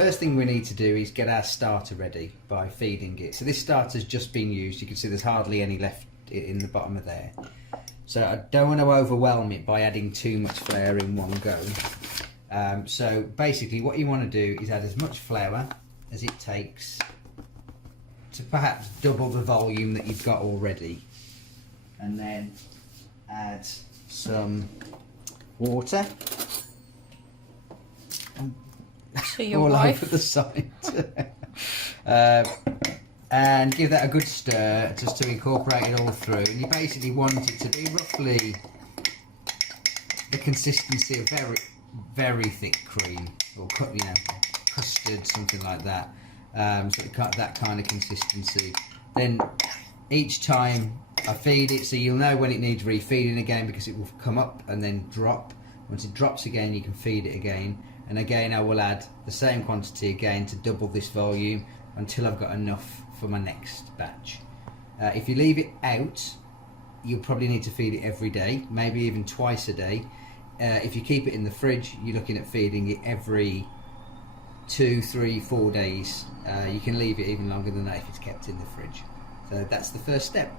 first thing we need to do is get our starter ready by feeding it. So this starter's just been used. You can see there's hardly any left in the bottom of there. So I don't want to overwhelm it by adding too much flour in one go. So basically what you want to do is add as much flour as it takes to perhaps double the volume that you've got already. And then add some water. To your all wife. over the side. And give that a good stir just to incorporate it all through. And you basically want it to be roughly the consistency of very, very thick cream, or custard, something like that. So that kind of consistency. Then each time I feed it, so you'll know when it needs refeeding again, because it will come up and then drop. Once it drops again, you can feed it again. And again, I will add the same quantity again to double this volume until I've got enough for my next batch. If you leave it out, you'll probably need to feed it every day, maybe even twice a day. If you keep it in the fridge, you're looking at feeding it every 2, 3, 4 days. You can leave it even longer than that if it's kept in the fridge. So that's the first step.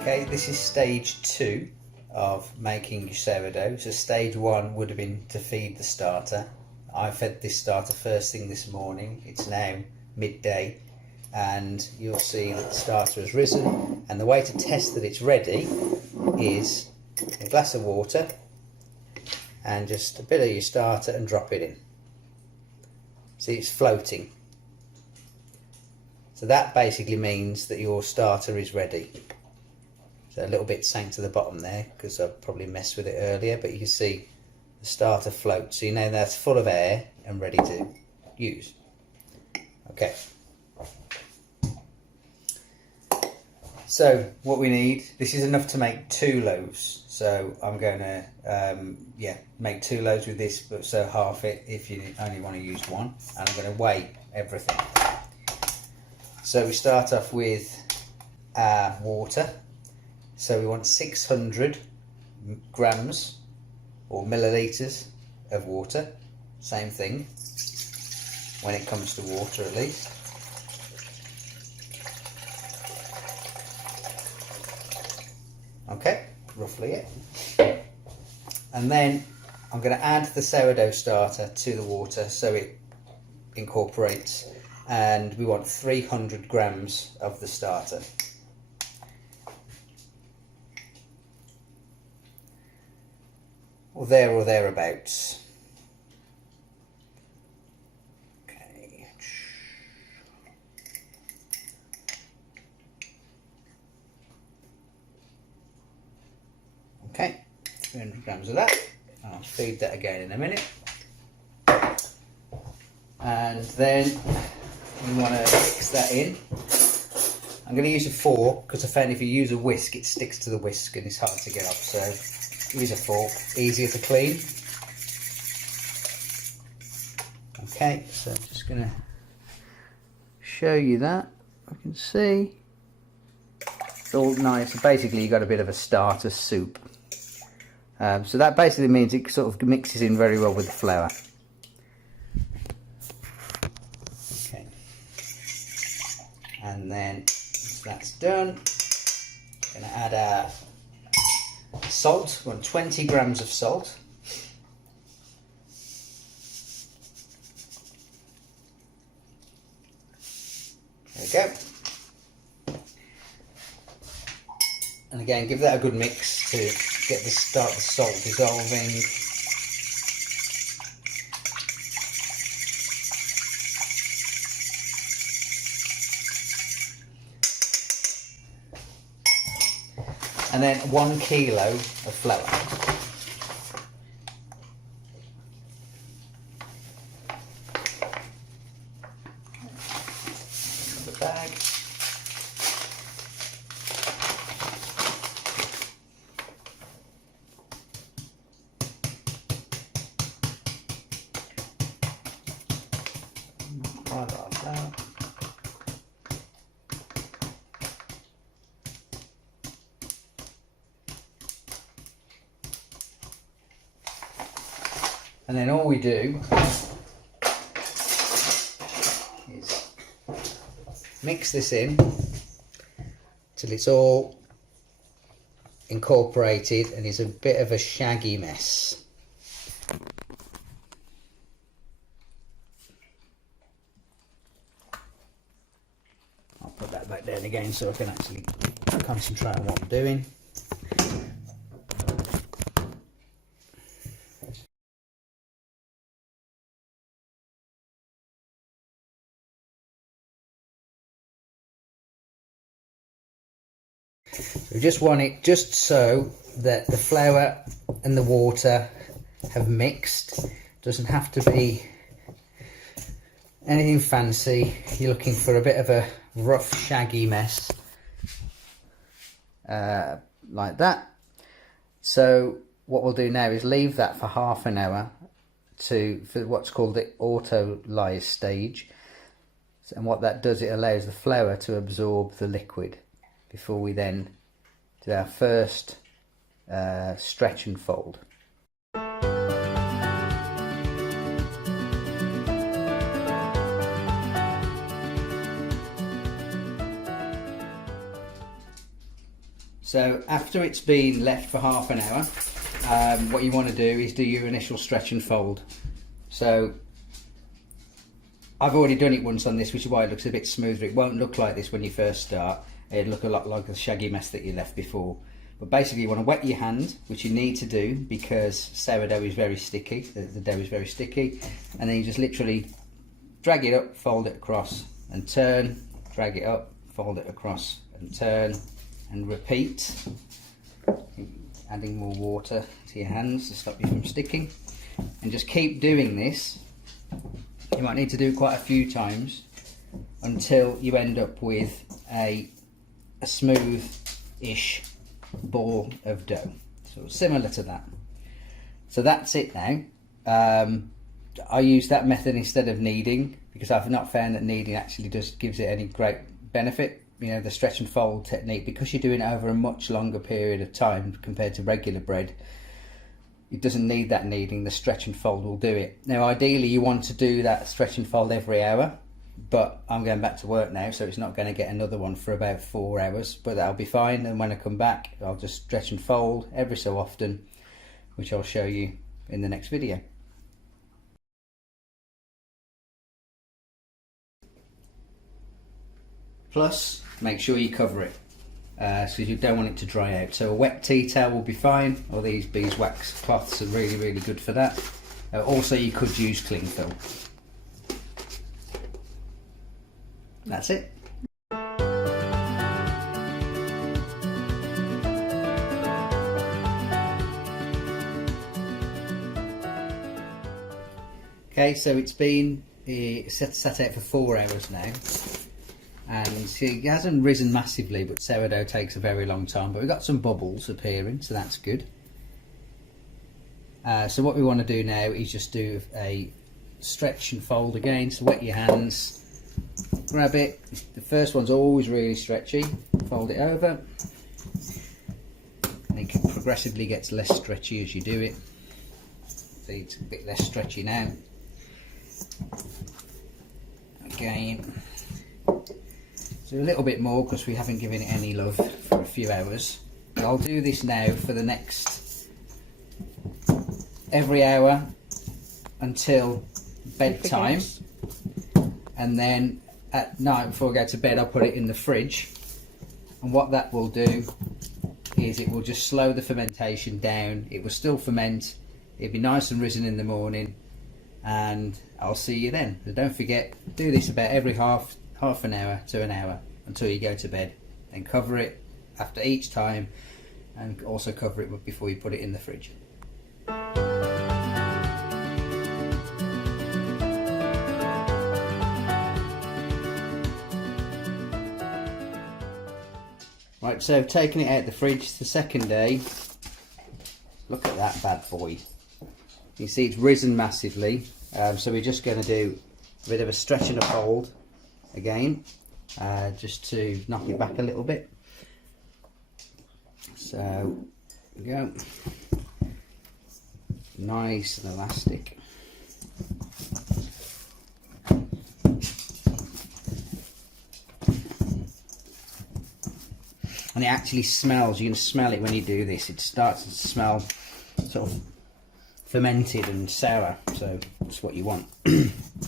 Okay, this is stage 2 of making your sourdough. So stage 1 would have been to feed the starter. I fed this starter first thing this morning. It's now midday, and you'll see that the starter has risen. And the way to test that it's ready is a glass of water and just a bit of your starter and drop it in. See, it's floating. So that basically means that your starter is ready. So a little bit sank to the bottom there because I probably messed with it earlier, but you can see the starter floats. So you know that's full of air and ready to use. Okay. So what we need, this is enough to make 2 loaves. So I'm going to make 2 loaves with this, but so half it if you only want to use one. And I'm going to weigh everything. So we start off with water. So we want 600 grams or millilitres of water. Same thing when it comes to water, at least. Okay, roughly it. And then I'm going to add the sourdough starter to the water so it incorporates, and we want 300 grams of the starter. Or thereabouts. Okay. Okay, 300 grams of that. I'll feed that again in a minute. And then we want to mix that in. I'm going to use a fork because I found if you use a whisk, it sticks to the whisk and it's hard to get off. So use a fork, easier to clean. Okay, so I'm just going to show you that. I can see it's all nice. So basically you got a bit of a starter soup. So that basically means it sort of mixes in very well with the flour. Okay, and then once that's done, I'm going to add our salt. We want 20 grams of salt. There we go. And again, give that a good mix to get the salt dissolving. And then 1 kilo of flour. The bag. Quite a lot of flour. And then all we do is mix this in till it's all incorporated and is a bit of a shaggy mess. I'll put that back down again so I can actually concentrate on what I'm doing. We just want it just so that the flour and the water have mixed. Doesn't have to be anything fancy. You're looking for a bit of a rough, shaggy mess like that. So what we'll do now is leave that for half an hour for what's called the auto-lyse stage. And what that does, it allows the flour to absorb the liquid before we then do our first stretch and fold. So after it's been left for half an hour, what you want to do is do your initial stretch and fold. So I've already done it once on this, which is why it looks a bit smoother. It won't look like this when you first start. It'll look a lot like the shaggy mess that you left before. But basically you want to wet your hand, which you need to do because sourdough is very sticky. The dough is very sticky. And then you just literally drag it up, fold it across and turn, drag it up, fold it across and turn, and repeat, adding more water to your hands to stop you from sticking, and just keep doing this. You might need to do quite a few times until you end up with a smooth-ish ball of dough, so similar to that. So that's it now. I use that method instead of kneading because I've not found that kneading actually gives it any great benefit. You know, the stretch and fold technique, because you're doing it over a much longer period of time compared to regular bread, it doesn't need that kneading. The stretch and fold will do it. Now ideally you want to do that stretch and fold every hour, but I'm going back to work now, so it's not going to get another one for about 4 hours, but that'll be fine. And when I come back, I'll just stretch and fold every so often, which I'll show you in the next video. Plus, make sure you cover it, so you don't want it to dry out. So a wet tea towel will be fine, or these beeswax cloths are really, really good for that. Also, you could use cling film. That's it. Okay, so it's been sat out for 4 hours now. And it hasn't risen massively, but sourdough takes a very long time. But we've got some bubbles appearing, so that's good. So what we want to do now is just do a stretch and fold again. So wet your hands, grab it. The first one's always really stretchy. Fold it over. And it progressively gets less stretchy as you do it. See, it's a bit less stretchy now. Again. So a little bit more because we haven't given it any love for a few hours. But I'll do this now for the next every hour until bedtime, and then at night before I go to bed I'll put it in the fridge, and what that will do is it will just slow the fermentation down. It will still ferment, it'll be nice and risen in the morning, and I'll see you then. So don't forget, do this about every half an hour to an hour until you go to bed, and cover it after each time, and also cover it before you put it in the fridge. Right, so taking it out the fridge the second day, look at that bad boy. You see it's risen massively, so we're just going to do a bit of a stretch and a fold again, just to knock it back a little bit. So there we go. nice and elastic. And it actually smells, you can smell it when you do this, it starts to smell sort of fermented and sour, so that's what you want.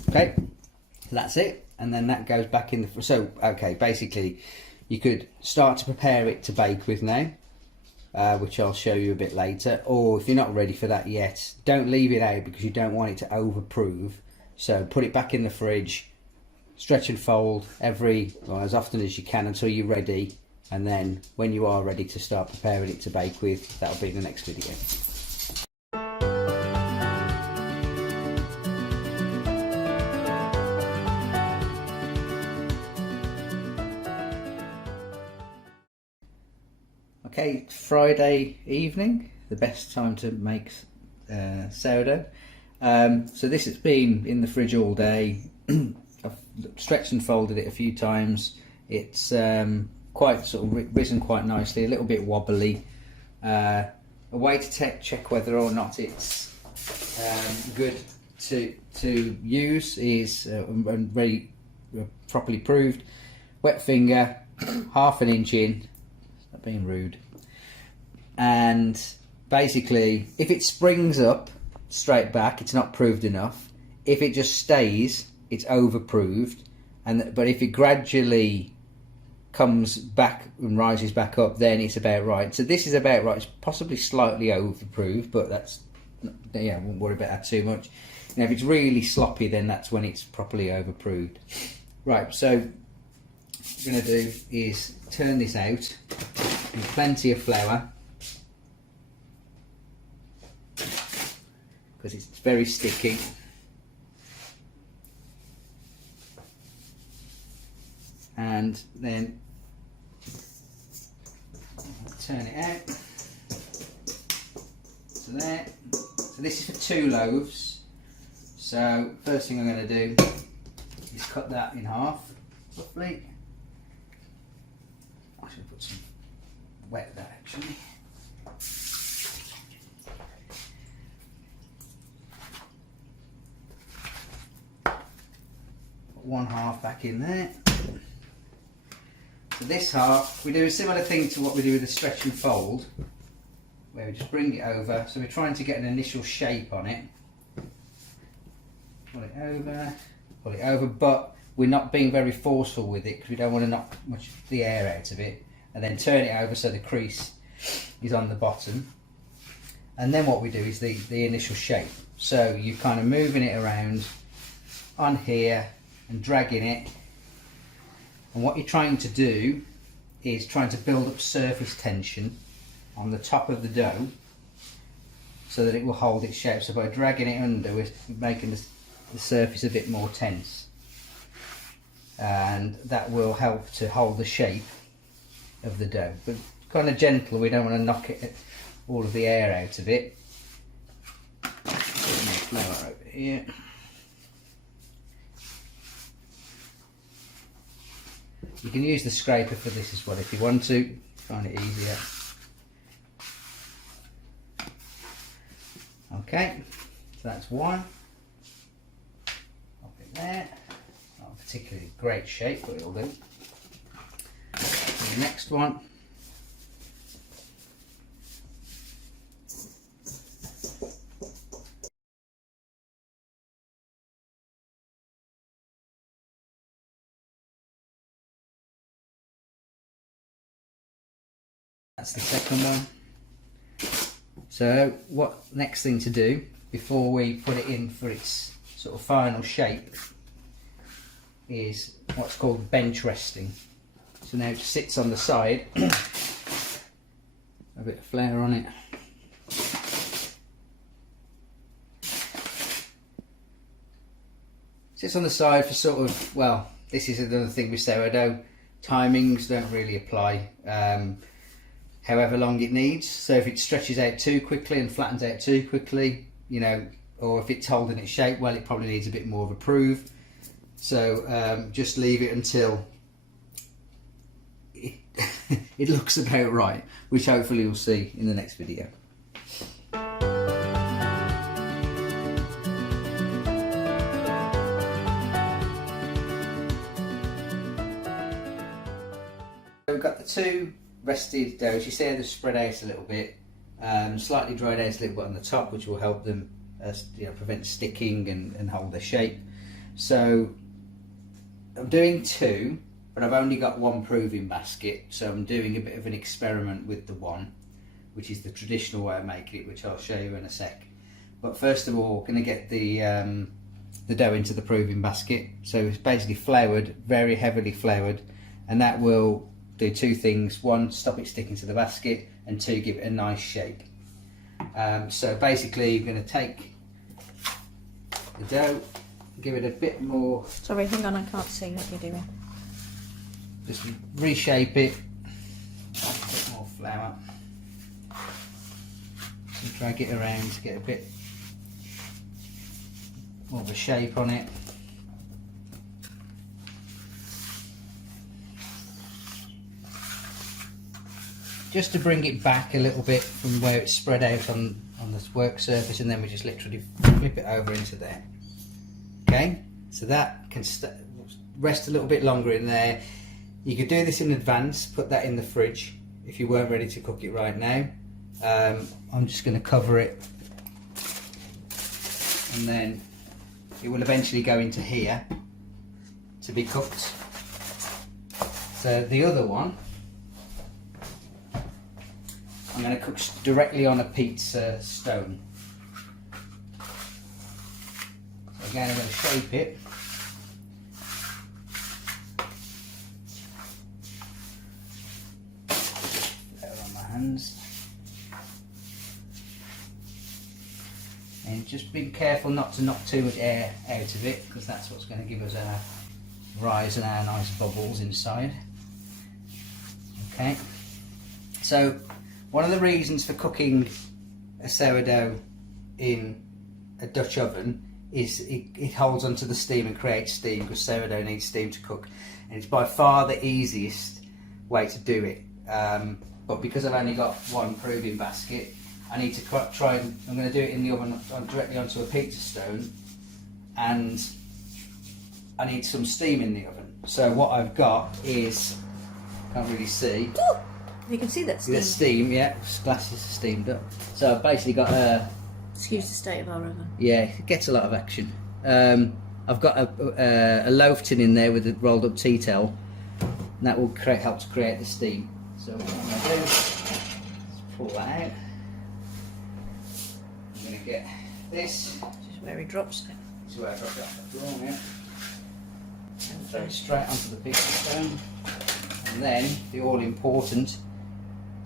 Okay, that's it, and then that goes back in the, so okay, basically you could start to prepare it to bake with now, which I'll show you a bit later, or if you're not ready for that yet, don't leave it out because you don't want it to overprove, so put it back in the fridge, stretch and fold as often as you can until you're ready, and then when you are ready to start preparing it to bake with, that'll be the next video. Okay, Friday evening, the best time to make sourdough. So this has been in the fridge all day. I've stretched and folded it a few times. It's quite sort of risen quite nicely, a little bit wobbly. A way to check whether or not it's good to use is very properly proved. Wet finger, half an inch in. Not being rude. And basically, if it springs up straight back, it's not proved enough. If it just stays, it's overproved. But if it gradually comes back and rises back up, then it's about right. So this is about right. It's possibly slightly overproved, but that's, yeah, I won't worry about that too much. Now, if it's really sloppy, then that's when it's properly overproved. Right, so what we're going to do is turn this out in plenty of flour, because it's very sticky. And then turn it out to there. So this is for 2 loaves. So first thing I'm going to do is cut that in half, roughly. I should put some wet there actually. Put 1/2 back in there. So this half, we do a similar thing to what we do with the stretch and fold, where we just bring it over. So we're trying to get an initial shape on it. Pull it over, but we're not being very forceful with it because we don't want to knock much of the air out of it. And then turn it over so the crease is on the bottom. And then what we do is the initial shape. So you're kind of moving it around on here and dragging it. And what you're trying to do is trying to build up surface tension on the top of the dough so that it will hold its shape. So by dragging it under, we're making the surface a bit more tense. And that will help to hold the shape of the dough. But kind of gentle, we don't want to knock all of the air out of it. Put more flour over here. You can use the scraper for this as well if you want to, find it easier. Okay, so that's one. Pop it there. Not a particularly great shape, but it'll do. And the next one. That's the second one. So what next thing to do before we put it in for its sort of final shape is what's called bench resting. So now it sits on the side, a bit of flour on it. Sits on the side for sort of, well, this is another thing with sourdough, timings don't really apply. However long it needs. So if it stretches out too quickly and flattens out too quickly, you know, or if it's holding its shape, well, it probably needs a bit more of a prove. So just leave it until it looks about right, which hopefully you'll see in the next video. We've got the two rested doughs. You see how they're spread out a little bit, slightly dried out a little bit on the top, which will help them prevent sticking and hold their shape. So I'm doing two, but I've only got one proving basket, so I'm doing a bit of an experiment with the one, which is the traditional way of making it, which I'll show you in a sec. But first of all, going to get the dough into the proving basket. So it's basically floured, very heavily floured, and that will do two things: one, stop it sticking to the basket, and two, give it a nice shape. So basically, you're going to take the dough, give it a bit more. Sorry, hang on, I can't see what you're doing. Just reshape it. A bit more flour. And drag it around to get a bit more of a shape on it. Just to bring it back a little bit from where it's spread out on this work surface, and then we just literally flip it over into there. Okay, so that can rest a little bit longer in there. You could do this in advance, put that in the fridge if you weren't ready to cook it right now. I'm just going to cover it, and then it will eventually go into here to be cooked. So the other one I'm going to cook directly on a pizza stone. So again, I'm going to shape it. There on my hands. And just be careful not to knock too much air out of it, because that's what's going to give us our rise and our nice bubbles inside. Okay, so one of the reasons for cooking a sourdough in a Dutch oven is it holds onto the steam and creates steam, because sourdough needs steam to cook, and it's by far the easiest way to do it. But because I've only got one proving basket, I need to try and I'm going to do it in the oven directly onto a pizza stone, and I need some steam in the oven. So what I've got is, can't really see. You can see that steam. The steam, yeah, glass is steamed up. So I've basically got a. Excuse the state of our oven. Yeah, it gets a lot of action. I've got a loaf tin in there with a rolled up tea towel, and that will help to create the steam. So what I'm going to do is pull that out. I'm going to get this. This is where he drops it. This is where I drop it off the floor, yeah. And throw it straight onto the pizza stone. And then the all important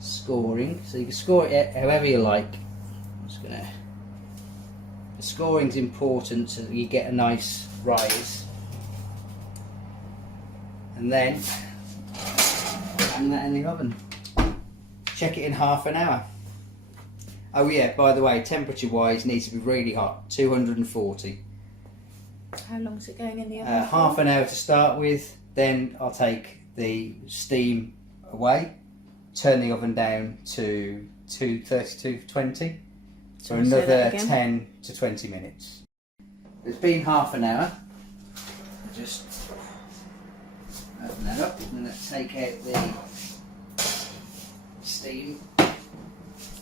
scoring. So you can score it however you like. I'm just gonna. The scoring's important so that you get a nice rise. And then hang that in the oven. Check it in half an hour. Oh yeah, by the way, temperature wise needs to be really hot, 240. How long is it going in the oven? Half an hour to start with, then I'll take the steam away, turn the oven down to 220 for another 10 to 20 minutes. It's been half an hour. I'll just open that up and let's take out the steam.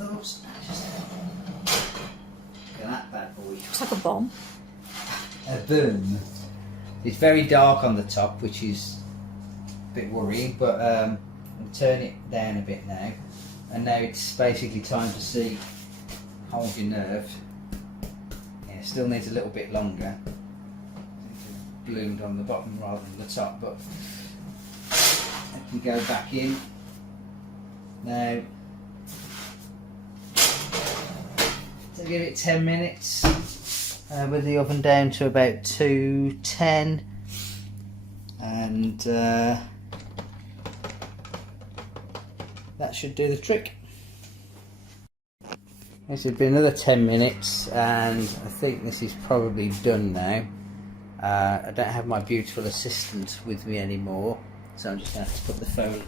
Oops. Just look at that bad boy. It's like a bomb. A boom. It's very dark on the top, which is a bit worrying, but I'll turn it down a bit now, and now it's basically time to see. Hold your nerve. Yeah, it still needs a little bit longer. It's bloomed on the bottom rather than the top, but I can go back in now. So give it 10 minutes with the oven down to about 210, and that should do the trick. This has been another 10 minutes and I think this is probably done now. I don't have my beautiful assistant with me anymore, so I'm just going to have to put the phone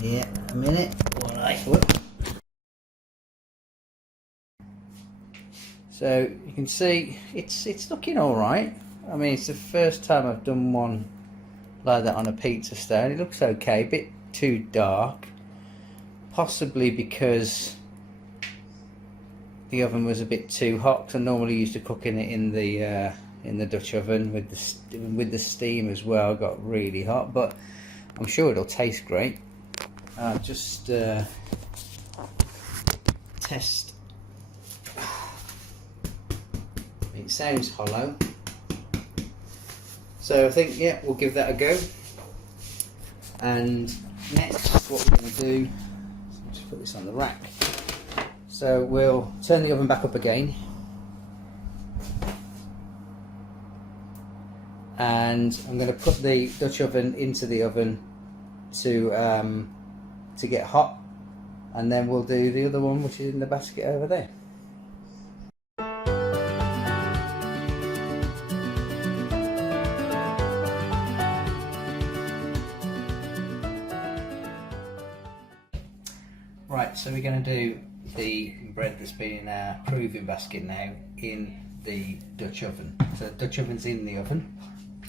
here a minute while I whip. So you can see it's looking all right. I mean, it's the first time I've done one like that on a pizza stone. It looks okay, a bit too dark, possibly because the oven was a bit too hot, because I normally used to cooking it in the Dutch oven with the steam as well. Got really hot, but I'm sure it'll taste great. I'll just test. It sounds hollow, so I think, yeah, we'll give that a go. And next, what we're going to do, just put this on the rack. So we'll turn the oven back up again, and I'm going to put the Dutch oven into the oven to get hot, and then we'll do the other one, which is in the basket over there. Right, so we're going to do the bread that's been in our proving basket now in the Dutch oven. So the Dutch oven's in the oven,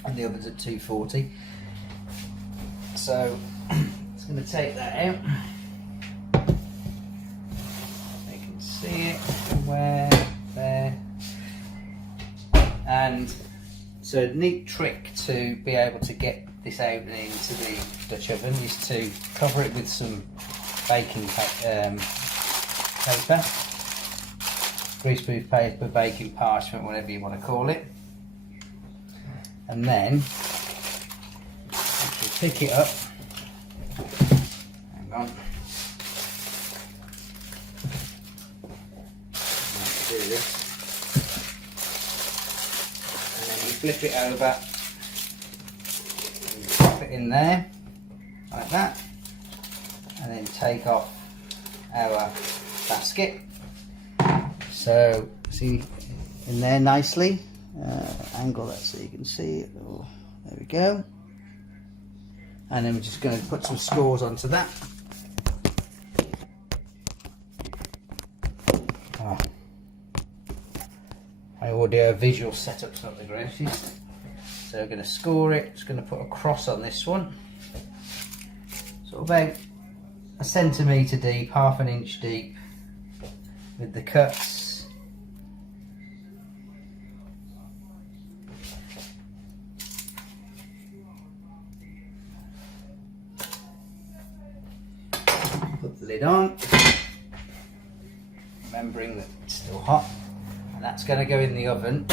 and the oven's at 240. So it's going to take that out. You can see it somewhere there. And so a neat trick to be able to get this out and into the Dutch oven is to cover it with some baking paper, greaseproof paper, baking parchment, whatever you want to call it, and then you pick it up. Hang on. Do this, and then you flip it over and pop it in there like that, and then take off our basket. So see in there nicely, angle that so you can see it. Oh, there we go. And then we're just going to put some scores onto that. Oh, my audio visual setup's not the greatest. So we're going to score it. Just going to put a cross on this one, so about 1 centimetre deep, 1/2 inch deep, with the cuts. Put the lid on, remembering that it's still hot, and that's going to go in the oven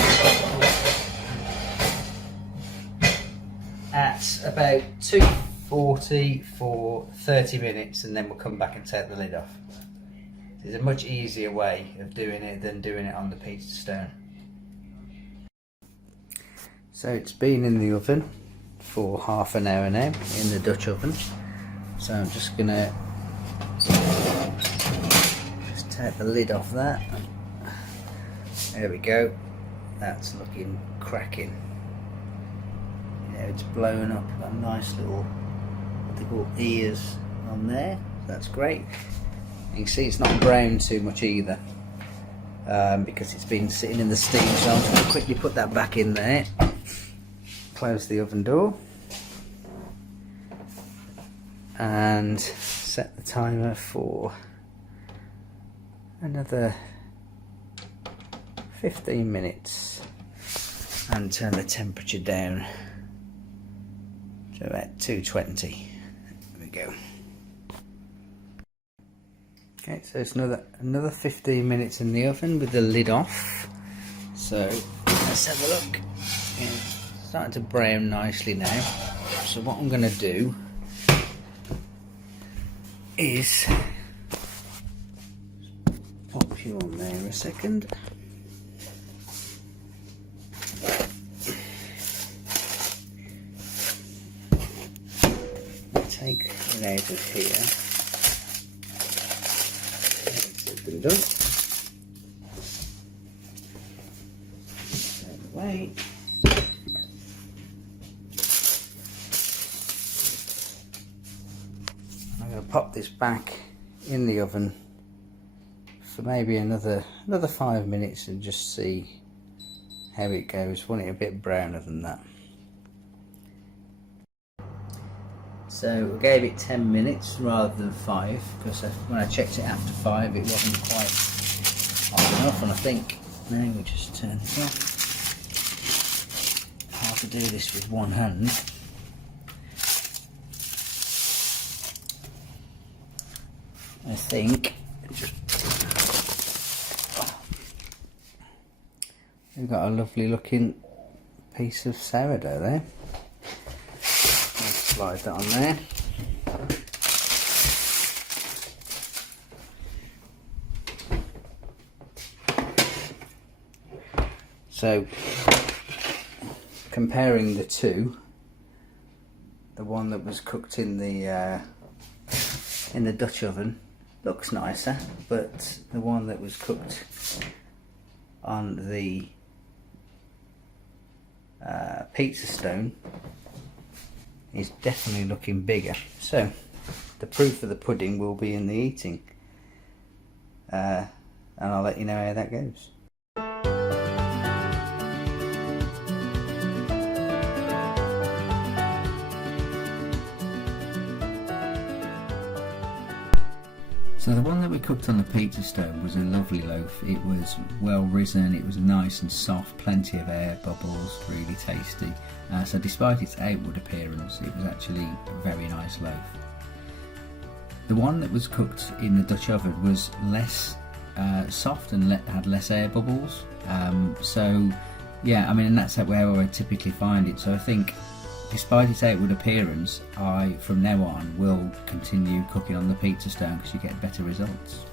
at about 240 for 30 minutes, and then we'll come back and take the lid off. There's a much easier way of doing it than doing it on the pizza stone. So it's been in the oven for half an hour now, in the Dutch oven. So I'm just gonna just take the lid off that. There we go. That's looking cracking. Yeah, it's blown up. Got nice little, what they call ears on there. So that's great. You can see it's not browned too much either, because it's been sitting in the steam. So I'm just going to quickly put that back in there. Close the oven door and set the timer for another 15 minutes and turn the temperature down to about 220. There we go. Okay, so it's another 15 minutes in the oven with the lid off. So let's have a look. Yeah, it's starting to brown nicely now. So what I'm going to do is pop you on there a second. Take it out of here. It's been done. Out of the way. I'm going to pop this back in the oven for maybe another 5 minutes and just see how it goes. Want it a bit browner than that. So we gave it 10 minutes rather than 5, because when I checked it after 5 it wasn't quite hot enough, and I think now we just turn this off. How to do this with one hand. I think we've got a lovely looking piece of sourdough there. Let's slide that on there. So comparing the two, the one that was cooked in the Dutch oven looks nicer, but the one that was cooked on the pizza stone is definitely looking bigger. So the proof of the pudding will be in the eating, and I'll let you know how that goes. So the one that we cooked on the pizza stone was a lovely loaf. It was well risen, it was nice and soft, plenty of air bubbles, really tasty. So despite its outward appearance, it was actually a very nice loaf. The one that was cooked in the Dutch oven was less soft and had less air bubbles. So yeah, I mean, and that's where I typically find it. So I think, despite its outward appearance, I from now on will continue cooking on the pizza stone because you get better results.